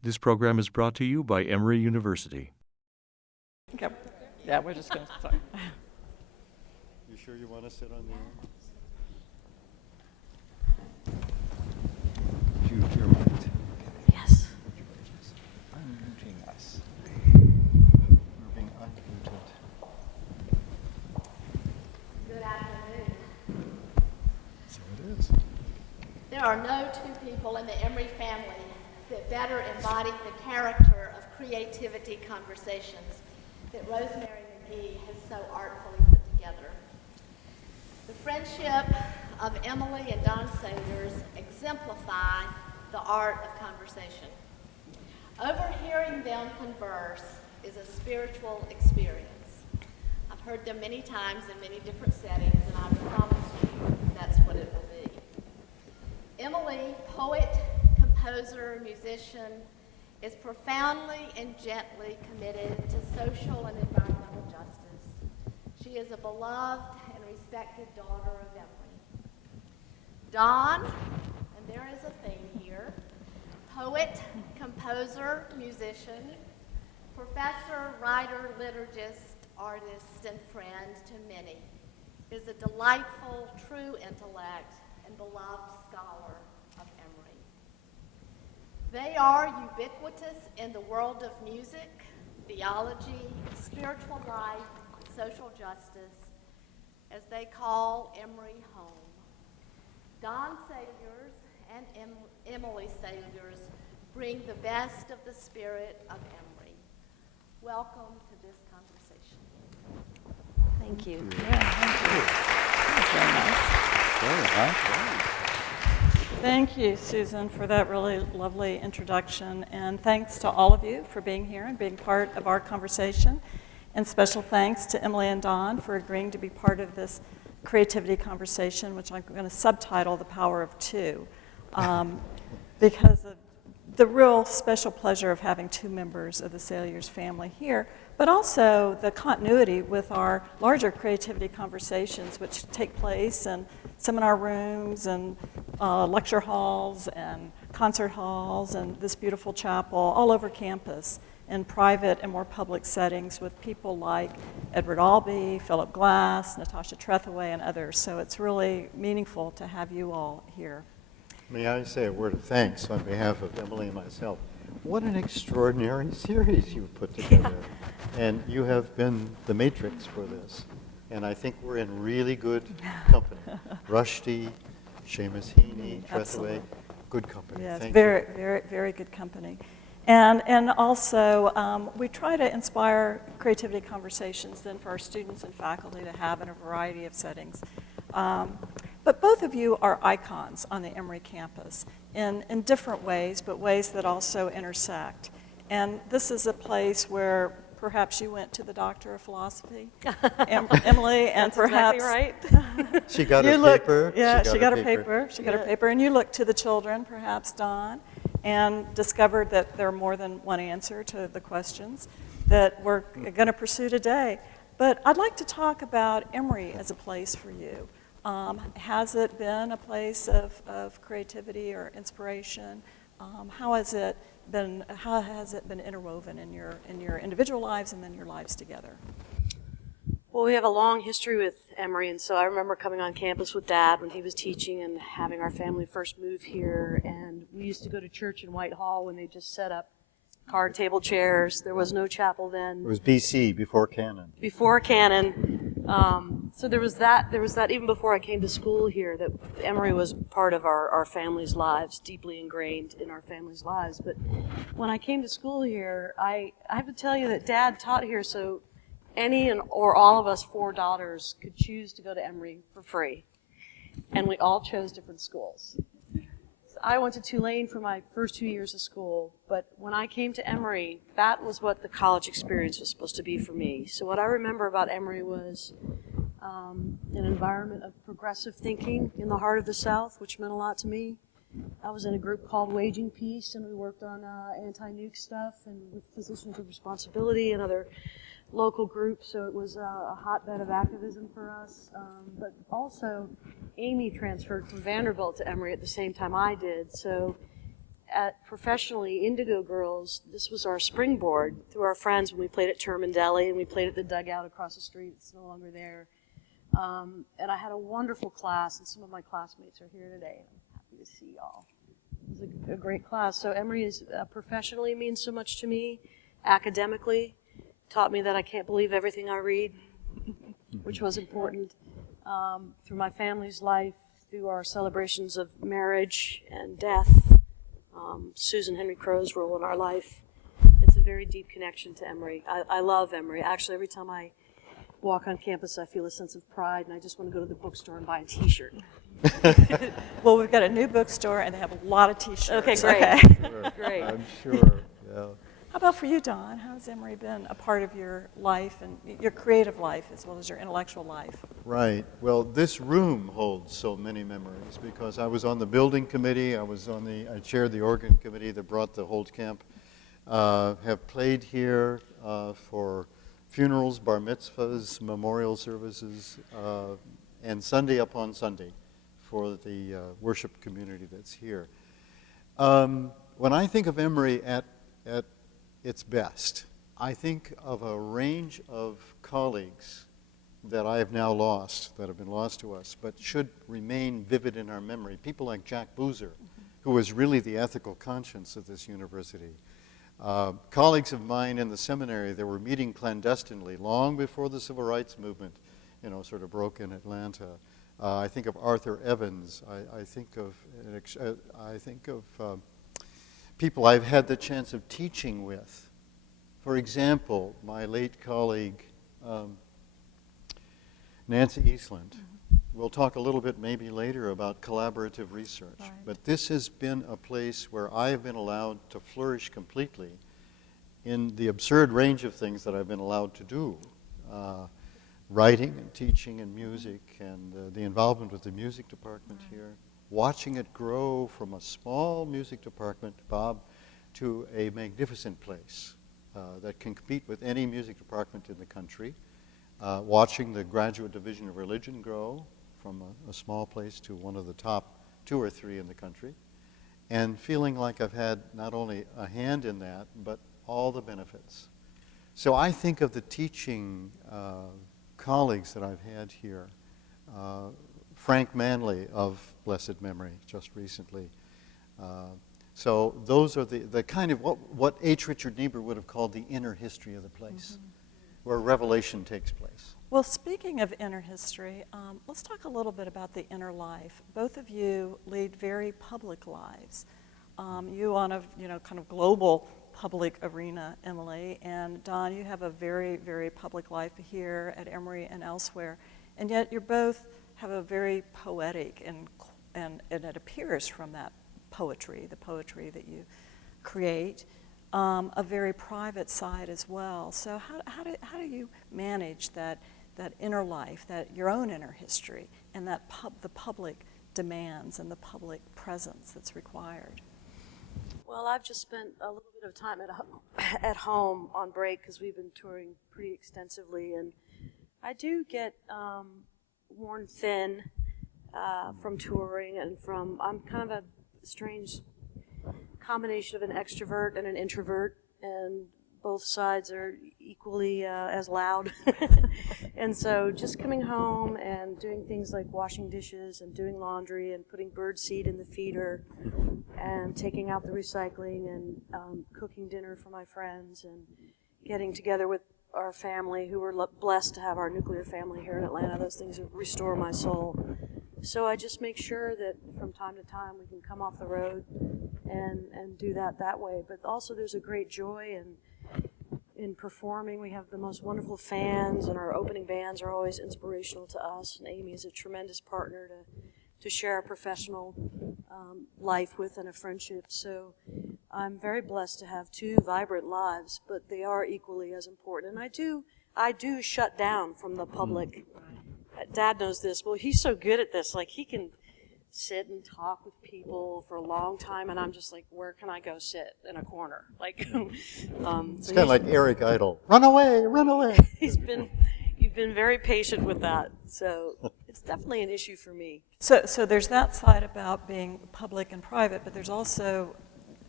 This program is brought to you by Emory University. Okay. Yeah, we're just going to start. You sure you want to sit on the end? You're right. Yes. Unmuting us. We're being unmuted. Good afternoon. So it is. There are no two people in the Emory family that better embody the character of creativity conversations that Rosemary Magee has so artfully put together. The friendship of Emily and Don Saliers exemplify the art of conversation. Overhearing them converse is a spiritual experience. I've heard them many times in many different settings, and I promise you that's what it will be. Emily, poet, composer, musician, is profoundly and gently committed to social and environmental justice. She is a beloved and respected daughter of Emory. Don, and there is a theme here, poet, composer, musician, professor, writer, liturgist, artist, and friend to many, is a delightful, true intellect and beloved scholar of Emory. They are ubiquitous in the world of music, theology, spiritual life, social justice, as they call Emory home. Don Saliers and Emily Saliers bring the best of the spirit of Emory. Welcome to this conversation. Thank you. Yeah, thank you. That was very nice. Very nice. Thank you, Susan, for that really lovely introduction. And thanks to all of you for being here and being part of our conversation. And special thanks to Emily and Don for agreeing to be part of this creativity conversation, which I'm going to subtitle The Power of Two, because of the real special pleasure of having two members of the Saliers family here, but also the continuity with our larger creativity conversations, which take place in seminar rooms and lecture halls and concert halls and this beautiful chapel all over campus in private and more public settings with people like Edward Albee, Philip Glass, Natasha Trethewey, and others. So it's really meaningful to have you all here. May I say a word of thanks on behalf of Emily and myself? What an extraordinary series you've put together. And you have been the matrix for this. And I think we're in really good company. Rushdie, Seamus Heaney, Trethewey, good company. Yes, Thank very, you. very, very good company. And also, we try to inspire creativity conversations then for our students and faculty to have in a variety of settings. But both of you are icons on the Emory campus in different ways, but ways that also intersect. And this is a place where perhaps you went to the Doctor of Philosophy, Emily, and That's perhaps exactly right. She got you her look, paper. Yeah, she got her paper. She got her Yeah. paper, and you looked to the children, perhaps Don, and discovered that there are more than one answer to the questions that we're going to pursue today. But I'd like to talk about Emory as a place for you. Has it been a place of creativity or inspiration? How has it been interwoven in your individual lives and then your lives together? Well, we have a long history with Emory, and so I remember coming on campus with Dad when he was teaching and having our family first move here, and we used to go to church in Whitehall when they just set up card table chairs. There was no chapel then. It was BC, before Canon. Before Canon. So there was that even before I came to school here, that Emory was part of our family's lives, deeply ingrained in our family's lives. But when I came to school here, I have to tell you that Dad taught here, so any or all of us 4 daughters could choose to go to Emory for free. And we all chose different schools. So I went to Tulane for my first 2 years of school, but when I came to Emory, that was what the college experience was supposed to be for me. So what I remember about Emory was an environment of progressive thinking in the heart of the South, which meant a lot to me. I was in a group called Waging Peace, and we worked on anti-nuke stuff and with Physicians of Responsibility and other local groups, so it was a hotbed of activism for us. But also, Amy transferred from Vanderbilt to Emory at the same time I did, so professionally, Indigo Girls, this was our springboard through our friends when we played at Termindelli and we played at the dugout across the street. It's no longer there. And I had a wonderful class, and some of my classmates are here today. I'm happy to see y'all. It was a great class. So Emory is professionally means so much to me. Academically, taught me that I can't believe everything I read, which was important. Through my family's life, through our celebrations of marriage and death, Susan Henry Crow's role in our life. It's a very deep connection to Emory. I love Emory. Actually, every time I walk on campus, I feel a sense of pride, and I just want to go to the bookstore and buy a T-shirt. Well, we've got a new bookstore, and they have a lot of T-shirts. Okay, great. Okay. Sure. Great. I'm sure, yeah. How about for you, Don? How has Emory been a part of your life and your creative life as well as your intellectual life? Right. Well, this room holds so many memories because I was on the building committee. I chaired the organ committee that brought the Holt Camp. Have played here for funerals, bar mitzvahs, memorial services, and Sunday upon Sunday for the worship community that's here. When I think of Emory at its best, I think of a range of colleagues that I have now lost, that have been lost to us, but should remain vivid in our memory. People like Jack Boozer, who was really the ethical conscience of this university. Colleagues of mine in the seminary that were meeting clandestinely long before the civil rights movement, sort of broke in Atlanta. I think of Arthur Evans. I think of people I've had the chance of teaching with. For example, my late colleague, Nancy Eastland. We'll talk a little bit maybe later about collaborative research. Right. But this has been a place where I have been allowed to flourish completely in the absurd range of things that I've been allowed to do. Writing and teaching and music and the involvement with the music department here. Watching it grow from a small music department, Bob, to a magnificent place that can compete with any music department in the country. Watching the graduate division of religion grow from a small place to one of the top 2 or 3 in the country. And feeling like I've had not only a hand in that, but all the benefits. So I think of the teaching colleagues that I've had here. Frank Manley of blessed memory, just recently. So those are the kind of what H. Richard Niebuhr would have called the inner history of the place, where revelation takes place. Well, speaking of inner history, let's talk a little bit about the inner life. Both of you lead very public lives. You on a kind of global public arena, Emily, and Don, you have a very, very public life here at Emory and elsewhere, and yet you both have a very poetic and it appears from that poetry, the poetry that you create, a very private side as well. So how do you manage that inner life, that your own inner history, and that the public demands and the public presence that's required? Well, I've just spent a little bit of time at home on break because we've been touring pretty extensively, and I do get worn thin from touring and I'm kind of a strange combination of an extrovert and an introvert, and both sides are equally as loud. And so just coming home and doing things like washing dishes and doing laundry and putting bird seed in the feeder and taking out the recycling and cooking dinner for my friends and getting together with our family, who were blessed to have our nuclear family here in Atlanta. Those things restore my soul. So I just make sure that from time to time we can come off the road and do that way. But also there's a great joy in performing. We have the most wonderful fans, and our opening bands are always inspirational to us. And Amy is a tremendous partner to share a professional life with and a friendship. So I'm very blessed to have 2 vibrant lives, but they are equally as important. And I do shut down from the public. Dad knows this. Well, he's so good at this. Like, he can sit and talk with people for a long time, and I'm just like, where can I go sit in a corner? Like, It's kind of like Eric Idle. Run away, run away. you've been very patient with that. So it's definitely an issue for me. So there's that side about being public and private, but there's also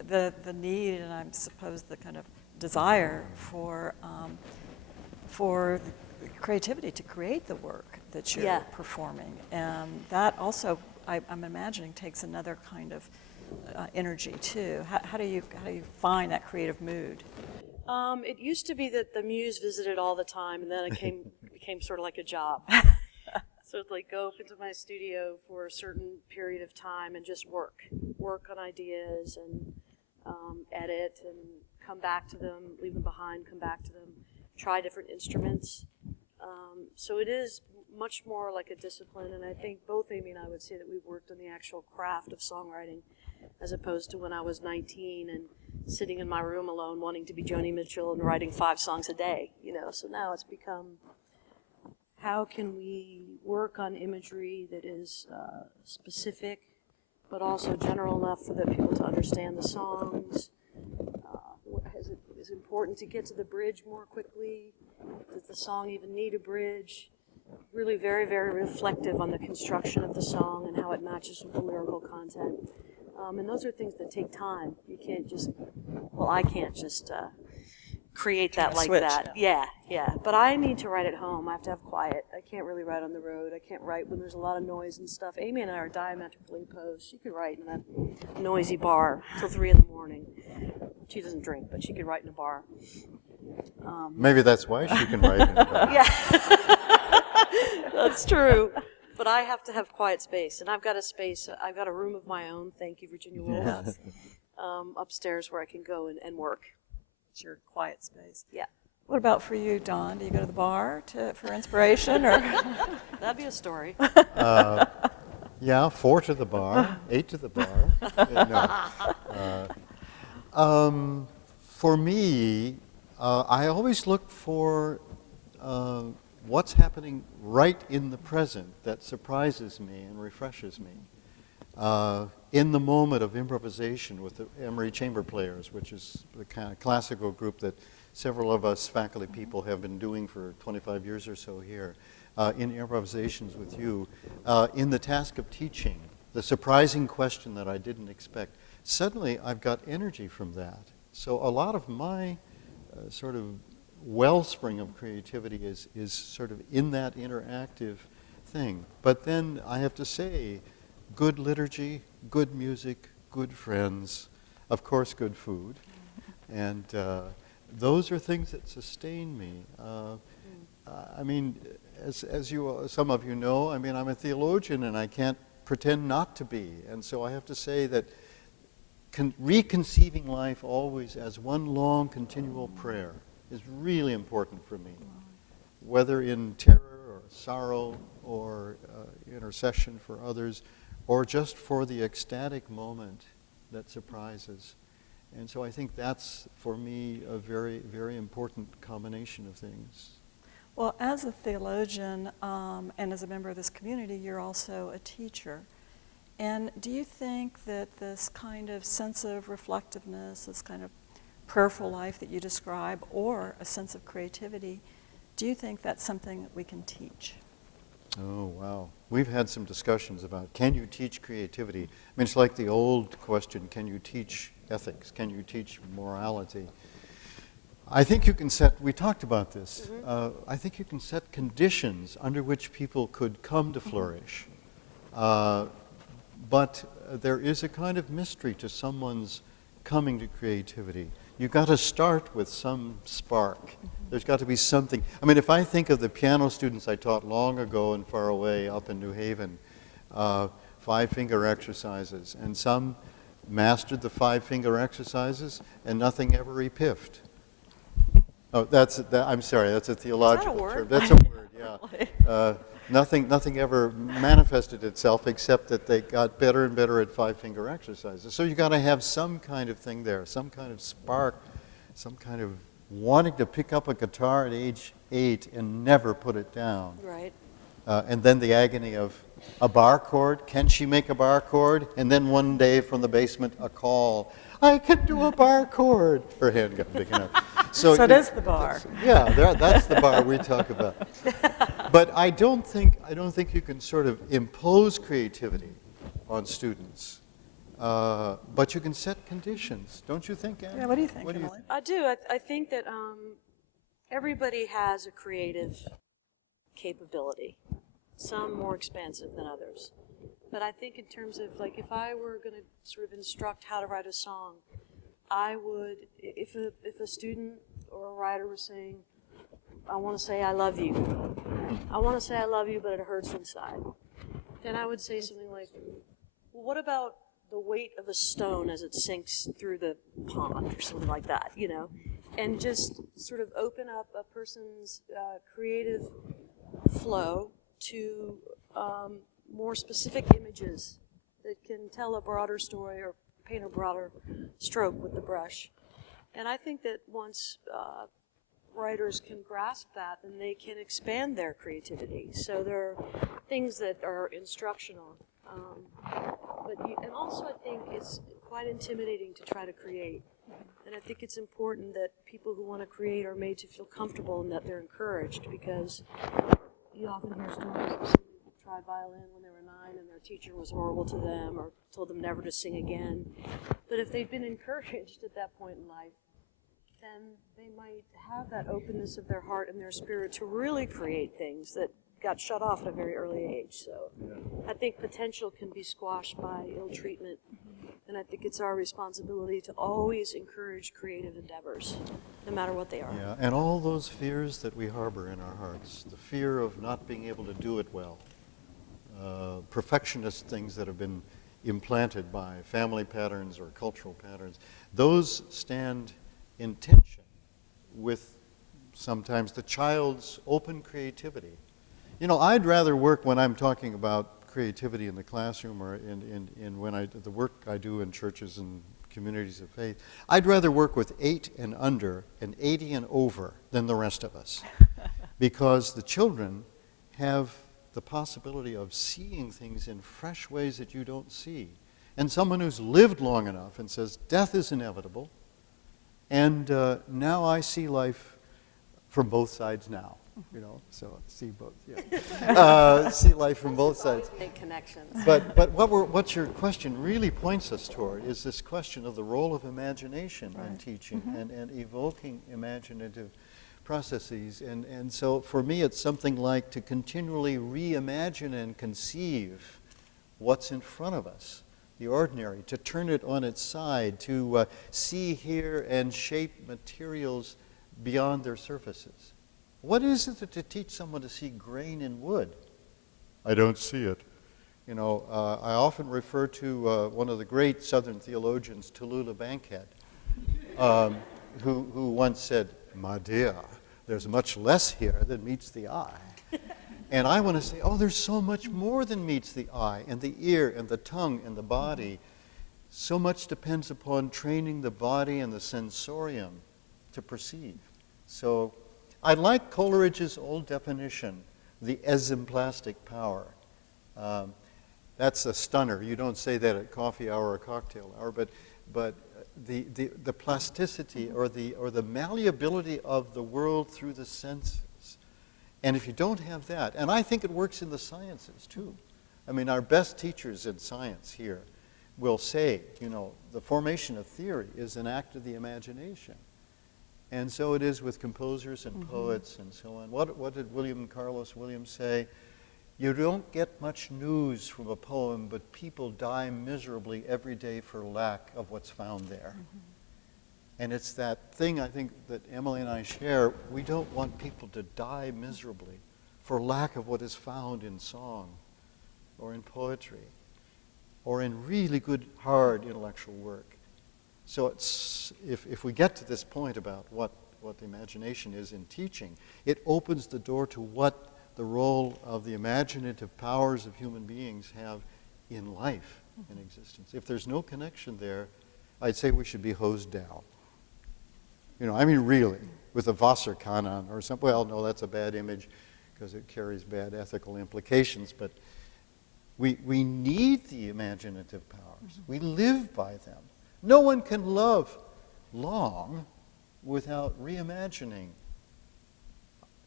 the need and I suppose the kind of desire for creativity to create the work that you're performing, and that also I'm imagining takes another kind of energy too. How do you find that creative mood? It used to be that the muse visited all the time, and then it became sort of like a job. So it's like go up into my studio for a certain period of time and just work on ideas and edit and come back to them, leave them behind, come back to them, try different instruments. So it is much more like a discipline, and I think both Amy and I would say that we've worked on the actual craft of songwriting as opposed to when I was 19 and sitting in my room alone wanting to be Joni Mitchell and writing 5 songs a day, So now it's become, how can we work on imagery that is specific but also general enough for the people to understand the songs? Is it important to get to the bridge more quickly? Does the song even need a bridge? Really very, very reflective on the construction of the song and how it matches with the lyrical content. And those are things that take time. You can't just, I can't just create that like that. Yeah. But I need to write at home. I have to have quiet. I can't really write on the road. I can't write when there's a lot of noise and stuff. Amy and I are diametrically opposed. She could write in a noisy bar till 3 in the morning. She doesn't drink, but she could write in a bar. Maybe that's why she can write in a bar. Yeah. That's true. But I have to have quiet space, and I've got a room of my own, thank you, Virginia Woolf, upstairs where I can go and work. It's your quiet space. Yeah. What about for you, Dawn? Do you go to the bar for inspiration? Or That'd be a story. 4 to the bar, 8 to the bar. For me, I always look for what's happening right in the present that surprises me and refreshes me. In the moment of improvisation with the Emory Chamber Players, which is the kind of classical group that several of us faculty people have been doing for 25 years or so here, in improvisations with you, in the task of teaching, the surprising question that I didn't expect, suddenly I've got energy from that. So a lot of my sort of wellspring of creativity is sort of in that interactive thing. But then I have to say, good liturgy, good music, good friends, of course good food, and those are things that sustain me. I mean, as you, some of you know, I mean, I'm a theologian and I can't pretend not to be, and so I have to say that reconceiving life always as one long continual prayer is really important for me, whether in terror or sorrow or intercession for others, or just for the ecstatic moment that surprises. And so I think that's, for me, a very, very important combination of things. Well, as a theologian and as a member of this community, you're also a teacher. And do you think that this kind of sense of reflectiveness, this kind of prayerful life that you describe, or a sense of creativity, do you think that's something that we can teach? Oh, wow. We've had some discussions about, can you teach creativity? I mean, it's like the old question, can you teach ethics? Can you teach morality? I think you can set, we talked about this, I think you can set conditions under which people could come to flourish. But there is a kind of mystery to someone's coming to creativity. You've got to start with some spark. There's got to be something. I mean, if I think of the piano students I taught long ago and far away up in New Haven, 5-finger exercises, and some mastered the 5-finger exercises and nothing ever epiphed. Oh, I'm sorry, that's a theological term. That's a word, yeah. Nothing ever manifested itself except that they got better and better at 5-finger exercises. So you got to have some kind of thing there, some kind of spark, some kind of wanting to pick up a guitar at age 8 and never put it down. Right. And then the agony of a bar chord. Can she make a bar chord? And then one day from the basement, a call. I can do a bar chord. Her hand got big enough. So it is the bar. Yeah, that's the bar we talk about. But I don't think you can sort of impose creativity on students. But you can set conditions, don't you think, Anne? Yeah, what do you think, What do you Emily? I do. I think that everybody has a creative capability, some more expansive than others. But I think in terms of, like, if I were going to sort of instruct how to write a song, I would, if a student or a writer was saying, I want to say I love you. I want to say I love you, but it hurts inside. Then I would say something like, well, what about the weight of a stone as it sinks through the pond or something like that, you know? And just sort of open up a person's creative flow to more specific images that can tell a broader story or paint a broader stroke with the brush. And I think that once writers can grasp that, then they can expand their creativity. So there are things that are instructional. And also I think it's quite intimidating to try to create. And I think it's important that people who want to create are made to feel comfortable and that they're encouraged, because you often hear stories of somebody who tried violin when they were 9 and their teacher was horrible to them or told them never to sing again. But if they'd been encouraged at that point in life, then they might have that openness of their heart and their spirit to really create things that got shut off at a very early age. So I think potential can be squashed by ill treatment. And I think it's our responsibility to always encourage creative endeavors, no matter what they are. Yeah, and all those fears that we harbor in our hearts, the fear of not being able to do it well, perfectionist things that have been implanted by family patterns or cultural patterns, those stand in tension with sometimes the child's open creativity. You know, I'd rather work when I'm talking about creativity in the classroom or in when the work I do in churches and communities of faith, I'd rather work with 8 and under and 80 and over than the rest of us. Because the children have the possibility of seeing things in fresh ways that you don't see. And someone who's lived long enough and says, death is inevitable, and now I see life from both sides now. You know, so see both, yeah. See life from both sides. Make connections. But what your question really points us toward is this question of the role of imagination in teaching and evoking imaginative processes. And so for me, it's something like to continually reimagine and conceive what's in front of us, the ordinary, to turn it on its side, to see, hear, and shape materials beyond their surfaces. What is it to teach someone to see grain in wood? I don't see it. You know, I often refer to one of the great Southern theologians, Tallulah Bankhead, who once said, "My dear, there's much less here than meets the eye." And I want to say, oh, there's so much more than meets the eye and the ear and the tongue and the body. So much depends upon training the body and the sensorium to perceive. So I like Coleridge's old definition, the esimplastic power. That's a stunner. You don't say that at coffee hour or cocktail hour, but the plasticity or the malleability of the world through the senses. And if you don't have that, and I think it works in the sciences too. I mean, our best teachers in science here will say, you know, the formation of theory is an act of the imagination. And so it is with composers and poets and so on. What did Carlos Williams say? You don't get much news from a poem, but people die miserably every day for lack of what's found there. And it's that thing, I think, that Emily and I share. We don't want people to die miserably for lack of what is found in song or in poetry or in really good, hard intellectual work. So it's, if we get to this point about what the imagination is in teaching, it opens the door to what the role of the imaginative powers of human beings have in life, in existence. If there's no connection there, I'd say we should be hosed down. You know, I mean really, with a Wasserkanon or something. Well, no, that's a bad image because it carries bad ethical implications, but we need the imaginative powers. We live by them. No one can love long without reimagining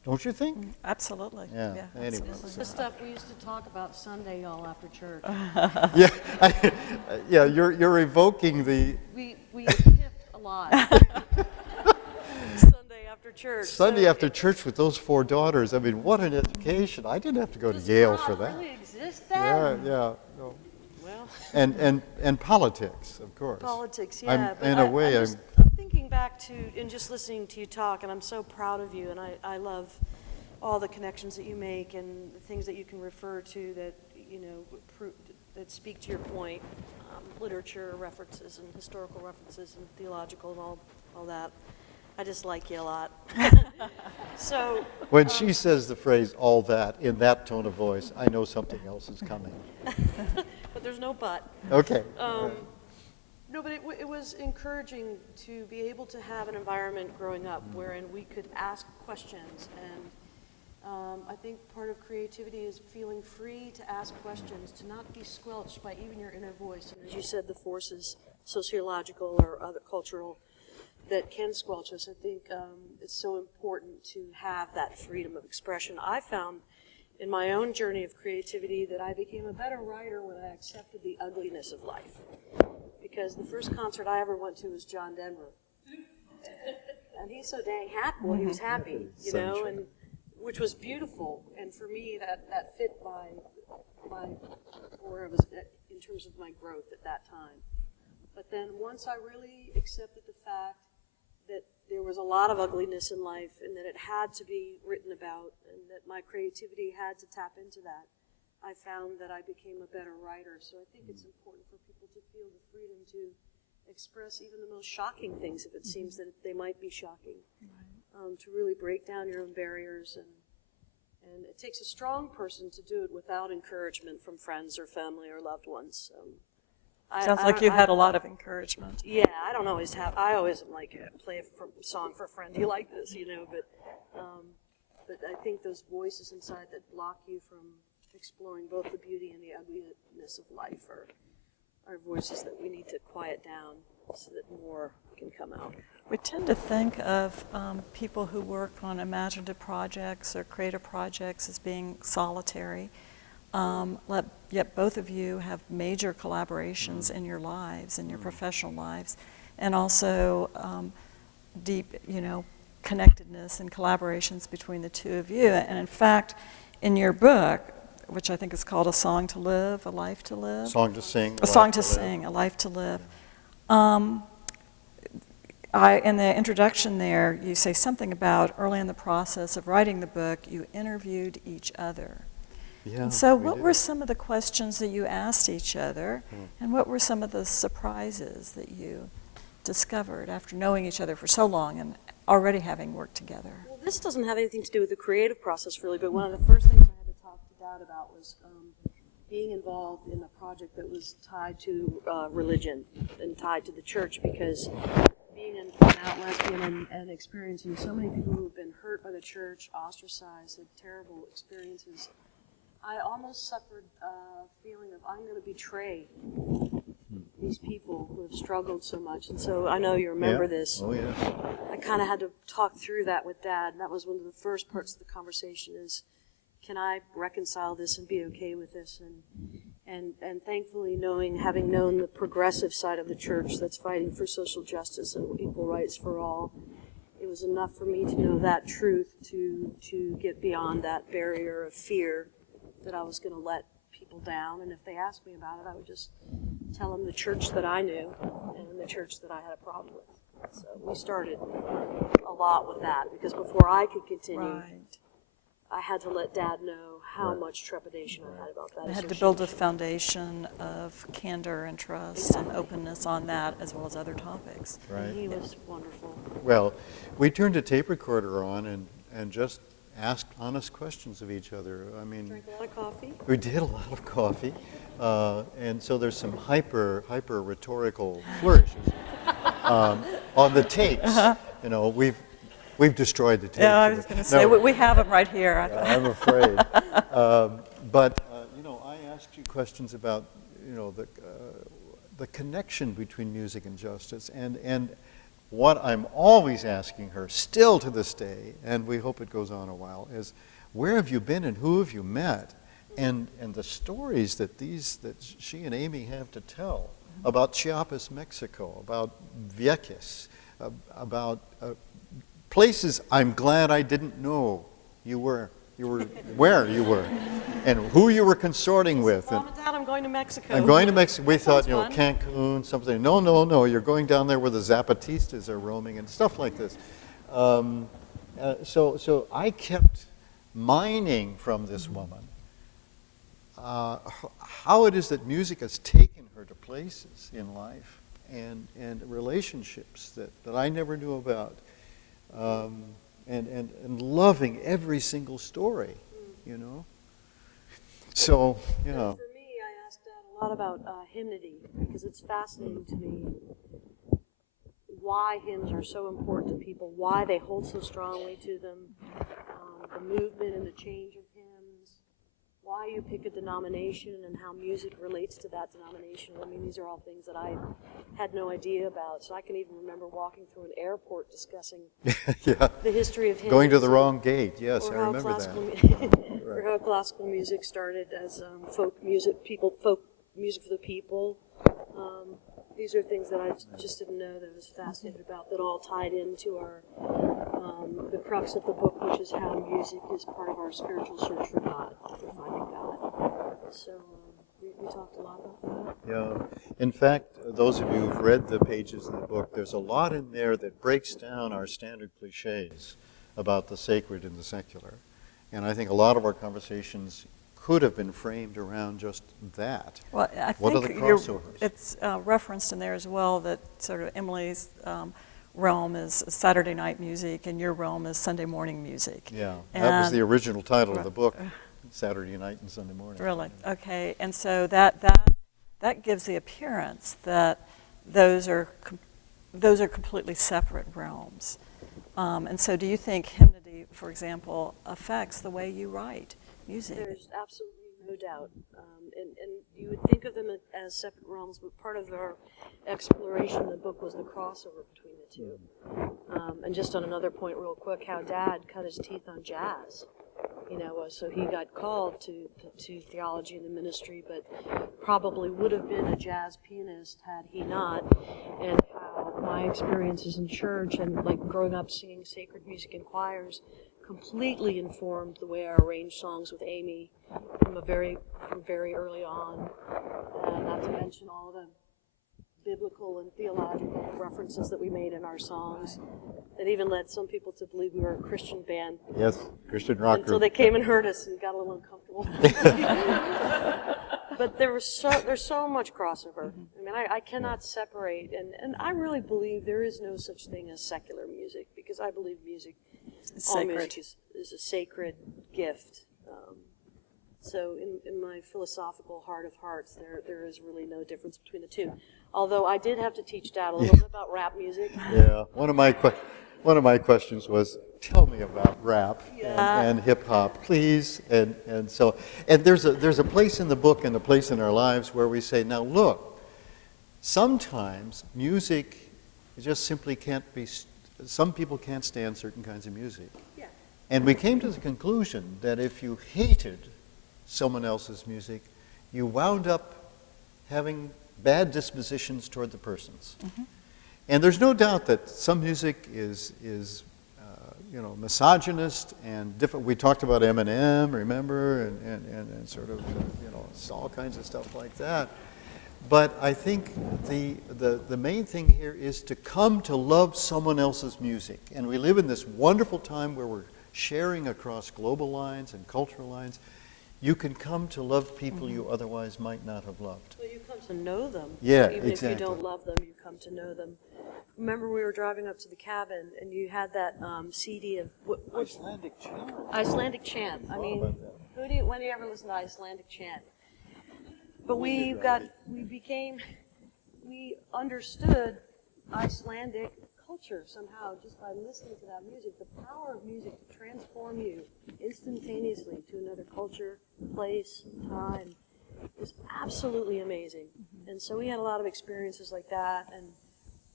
Don't you think? Absolutely. Yeah, anyway. absolutely. This is the stuff we used to talk about Sunday, y'all, after church. Yeah, yeah. You're evoking the We piffed a lot. Sunday after church. Sunday So after church with those 4 daughters. I mean, what an education! I didn't have to go to does Yale God for that. really exist Yeah, then? yeah. No. Well, And politics, of course. politics, I'm- yeah. But in a way, I'm thinking back to, and just listening to you talk, and I'm so proud of you, and I love all the connections that you make and the things that you can refer to that, that speak to your point, literature references and historical references and theological and all that. I just like you a lot. So, When she says the phrase "all that" in that tone of voice, I know something else is coming. but there's no but. Okay. No, but it was encouraging to be able to have an environment growing up wherein we could ask questions. And I think part of creativity is feeling free to ask questions, to not be squelched by even your inner voice. And as you said, the forces, sociological or other cultural, that can squelch us. I think it's so important to have that freedom of expression. I found in my own journey of creativity that I became a better writer when I accepted the ugliness of life. Because the first concert I ever went to was John Denver. And he's so dang happy. Well, he was happy, and which was beautiful. And for me, that fit where I was in terms of my growth at that time. But then once I really accepted the fact that there was a lot of ugliness in life and that it had to be written about and that my creativity had to tap into that, I found that I became a better writer. So I think it's important for people to feel the freedom to express even the most shocking things if it seems that they might be shocking, to really break down your own barriers. And it takes a strong person to do it without encouragement from friends or family or loved ones. Sounds like you had a lot of encouragement. Yeah, I don't always have. I always am like, play a song for a friend. Do you like this? But I think those voices inside that block you from exploring both the beauty and the ugliness of life are voices that we need to quiet down so that more can come out. We tend to think of people who work on imaginative projects or creative projects as being solitary. Yet both of you have major collaborations in your lives, in your professional lives, and also deep, connectedness and collaborations between the two of you. And in fact, in your book, which I think is called A Song to Live, A Life to Live. Song to Sing. A Song to Sing, A Life to Live. In the introduction there, you say something about early in the process of writing the book, you interviewed each other. Yeah, And so we what did. were some of the questions that you asked each other, and what were some of the surprises that you discovered after knowing each other for so long and already having worked together? Well, this doesn't have anything to do with the creative process, really, but one of the first things I had to talk to Dad about was being involved in a project that was tied to religion and tied to the church, because being an out lesbian and experiencing so many people who've been hurt by the church, ostracized, had terrible experiences, I almost suffered a feeling of I'm going to betray these people who have struggled so much. And so I know you remember this. Oh, yeah. I kind of had to talk through that with Dad, and that was one of the first parts of the conversation is, can I reconcile this and be okay with this? And thankfully, having known the progressive side of the church that's fighting for social justice and equal rights for all, it was enough for me to know that truth to get beyond that barrier of fear that I was going to let people down. And if they asked me about it, I would just tell them the church that I knew and the church that I had a problem with. So we started a lot with that, because before I could continue, Right. I had to let Dad know how much trepidation I had about that. I had to build a association. foundation of candor and trust and openness on that, as well as other topics. Right. He was wonderful. Well, we turned a tape recorder on and just asked honest questions of each other. I mean, Drank a lot of coffee. we did a lot of coffee, and so there's some hyper rhetorical flourishes on the tapes. You know, we've destroyed the tapes. Yeah, I was going to say, we have them right here. I thought. I'm afraid. But I asked you questions about the connection between music and justice, and what I'm always asking her, still to this day, and we hope it goes on a while, is where have you been and who have you met? And the stories that she and Amy have to tell about Chiapas, Mexico, about Vieques, about places I'm glad I didn't know where you were, and who you were consorting with. Mom and Dad, I'm going to Mexico. I'm going to Mexico. We thought, fun. Cancun, something. No, you're going down there where the Zapatistas are roaming and stuff like this. So I kept mining from this woman how it is that music has taken her to places in life and relationships that I never knew about. And loving every single story, So, For me, I asked Dad a lot about hymnody, because it's fascinating to me why hymns are so important to people, why they hold so strongly to them, the movement and the change of hymns, why you pick a denomination and how music relates to that denomination. I mean, these are all things that I had no idea about. So I can even remember walking through an airport discussing the history of hymns. Going to the wrong gate, yes, I remember that. Or how classical music started as folk music for the people. These are things that I just didn't know that I was fascinated about, that all tied into our the crux of the book, which is how music is part of our spiritual search for God, for finding God. So we talked a lot about that. Yeah. In fact, those of you who've read the pages in the book, there's a lot in there that breaks down our standard cliches about the sacred and the secular. And I think a lot of our conversations could have been framed around just that. Well, I What are think the crossovers? it's referenced in there as well that sort of Emily's realm is Saturday night music and your realm is Sunday morning music. Yeah, that was the original title of the book, Right. Saturday night and Sunday morning. Really? Okay. And so that gives the appearance that those are completely separate realms. And so do you think hymnody, for example, affects the way you write music? There's absolutely no doubt. And you would think of them as separate realms, but part of our exploration in the book was the crossover between the two. And just on another point real quick, how Dad cut his teeth on jazz. So he got called to theology and the ministry, but probably would have been a jazz pianist had he not. And how my experiences in church and like growing up singing sacred music in choirs completely informed the way I arranged songs with Amy from very early on. Not to mention all the biblical and theological references that we made in our songs that even led some people to believe we were a Christian band. Yes, Christian rock Until group. they came and heard us and got a little uncomfortable. But there's so much crossover. I mean, I cannot separate, and I really believe there is no such thing as secular music, because I believe music, all music is a sacred gift. So in my philosophical heart of hearts, there is really no difference between the two. Although I did have to teach Dad a little bit about rap music. Yeah, one of my questions was, tell me about rap and hip hop, please. And there's a place in the book and a place in our lives where we say, now look, sometimes music just simply can't be. Some people can't stand certain kinds of music. Yeah. And we came to the conclusion that if you hated someone else's music, you wound up having bad dispositions toward the persons. Mm-hmm. And there's no doubt that some music is misogynist and different. We talked about Eminem, remember, and sort of, all kinds of stuff like that. But I think the main thing here is to come to love someone else's music. And we live in this wonderful time where we're sharing across global lines and cultural lines. You can come to love people you otherwise might not have loved. Well, you come to know them. Yeah, Even exactly. if you don't love them, you come to know them. Remember, we were driving up to the cabin, and you had that CD of what's Icelandic chant. Icelandic chant. I mean, when do you ever listen to Icelandic chant? But we understood Icelandic culture somehow just by listening to that music. The power of music to transform you instantaneously to another culture, place, time is absolutely amazing. And so we had a lot of experiences like that, and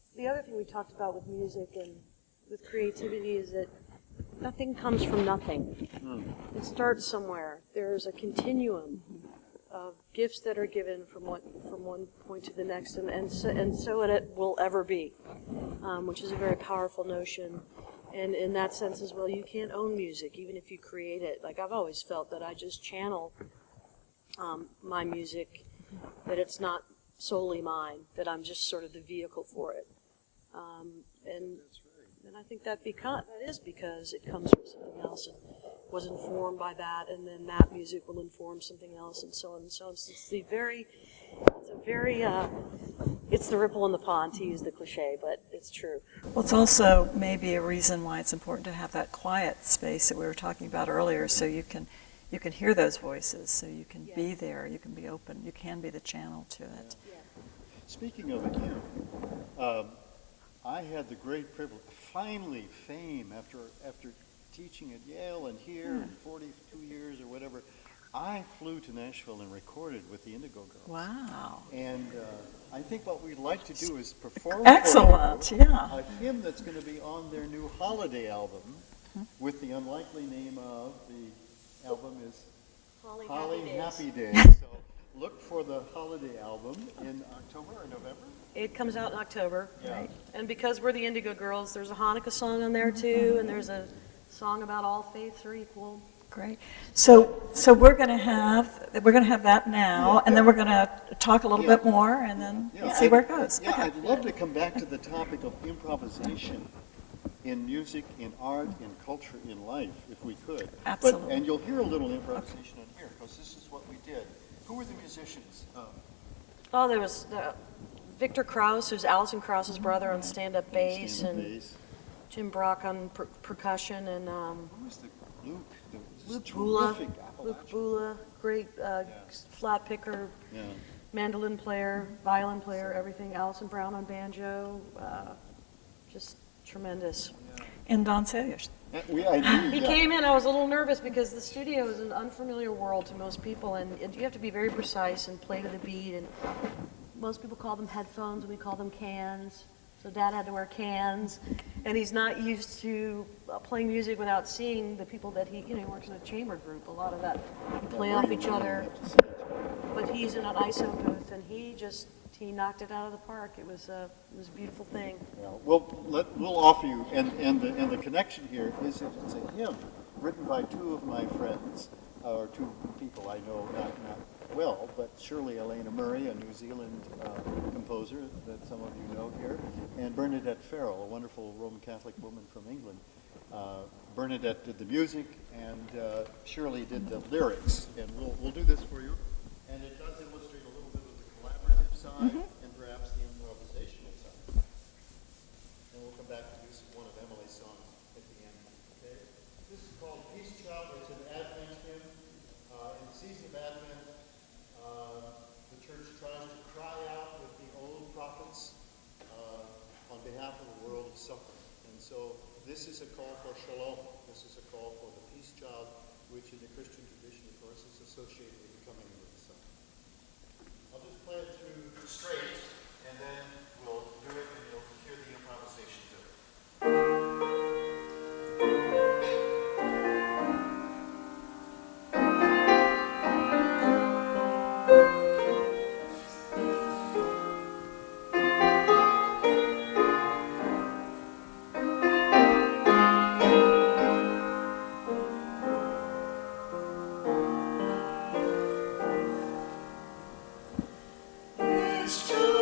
the other thing we talked about with music and with creativity is that nothing comes from nothing. It starts somewhere. There's a continuum of gifts that are given from one point to the next, and so it will ever be, which is a very powerful notion. And in that sense as well, you can't own music, even if you create it. Like, I've always felt that I just channel my music, that it's not solely mine, that I'm just sort of the vehicle for it. And I think that is because it comes from something else and was informed by that, and then that music will inform something else, and so on and so on. So it's the ripple in the pond, to use the cliche, but it's true. Well, it's also maybe a reason why it's important to have that quiet space that we were talking about earlier, so you can hear those voices, so you can be there, you can be open, you can be the channel to it. Yeah. Speaking of a hymn, I had the great privilege, finally fame after teaching at Yale and here in 42 years or whatever. I flew to Nashville and recorded with the Indigo Girls. Wow. And I think what we'd like to do is perform Excellent, for you yeah. a hymn that's going to be on their new holiday album with the unlikely name of the album is Holly Happy Days. So look for the holiday album in October or November. It comes out in October, Yeah. right? And because we're the Indigo Girls, there's a Hanukkah song on there too, and there's a song about all faiths are equal. Great. So we're going to have that now, and then we're going to talk a little bit more, and then see where it goes. Yeah, Okay. I'd love to come back to the topic of improvisation in music, in art, in culture, in life, if we could. Absolutely. And you'll hear a little improvisation in here, because this is what we did. Who were the musicians? Oh, there was Victor Krause, who's Alison Krause's brother, on stand-up bass, Stand-up and bass. Jim Brock on percussion, and Who was the Luke? Luke Bula, Terrific Luke Appalachian. Bula, great flat picker, Yeah. mandolin player, violin player, everything. Alison Brown on banjo, just tremendous. And Don Saliers. He came in, I was a little nervous because the studio is an unfamiliar world to most people, and you have to be very precise and play to the beat, and most people call them headphones, we call them cans. So Dad had to wear cans, and he's not used to playing music without seeing the people that he works in a chamber group. A lot of that, you play off each other, but he's in an ISO booth, and he knocked it out of the park. It was a beautiful thing. Well, we'll offer you, and the connection here is that it's a hymn written by two of my friends, or two people I know not well, but surely Elena Murray, a New Zealand composer that some of you know here, and Bernadette Farrell, a wonderful Roman Catholic woman from England. Bernadette did the music, and Shirley did the lyrics, and we'll do this for you. And it does illustrate a little bit of the collaborative side and perhaps the improvisational side. And we'll come back to use one of Emily's songs at the end. Okay? This is called Peace Child. It's an Advent hymn. In the season of Advent, the church tries to cry out with the old prophets on behalf of the world of suffering. And so this is a call for shalom. This is a call for the peace child, which in the Christian tradition, of course, is associated with the coming of the Son. I'll just play it through straight, and then we'll do it, and you'll hear the improvisation do it. Peace,